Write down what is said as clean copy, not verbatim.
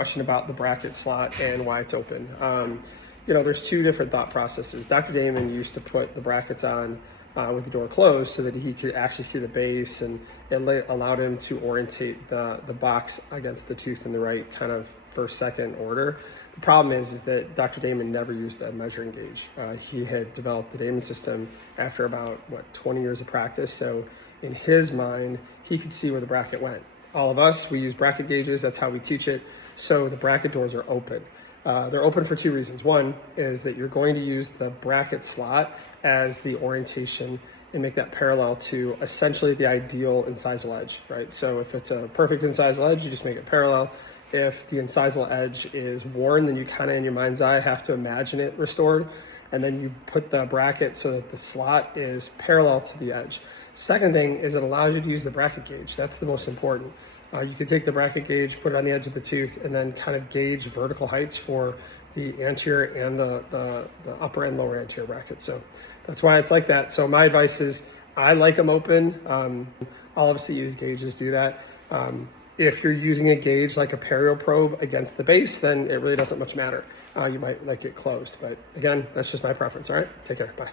question about the bracket slot and why it's open. There's two different thought processes. Dr. Damon used to put the brackets on with the door closed so that he could actually see the base, and it allowed him to orientate the box against the tooth in the right kind of first, second order. The problem is that Dr. Damon never used a measuring gauge. He had developed the Damon system after about, 20 years of practice. So in his mind, he could see where the bracket went. All of us, we use bracket gauges. That's how we teach it. So the bracket doors are open. They're open for two reasons. One is that you're going to use the bracket slot as the orientation and make that parallel to essentially the ideal incisal edge, right? So if it's a perfect incisal edge, you just make it parallel. If the incisal edge is worn, then you kind of in your mind's eye have to imagine it restored, and then you put the bracket so that the slot is parallel to the edge. Second thing is it allows you to use the bracket gauge. That's the most important. You can take the bracket gauge, put it on the edge of the tooth, and then kind of gauge vertical heights for the anterior and the upper and lower anterior brackets. So that's why it's like that. So my advice is I like them open. I'll obviously use gauges, do that. If you're using a gauge like a perio probe against the base, then it really doesn't much matter. You might like it closed. But again, that's just my preference. All right, take care. Bye.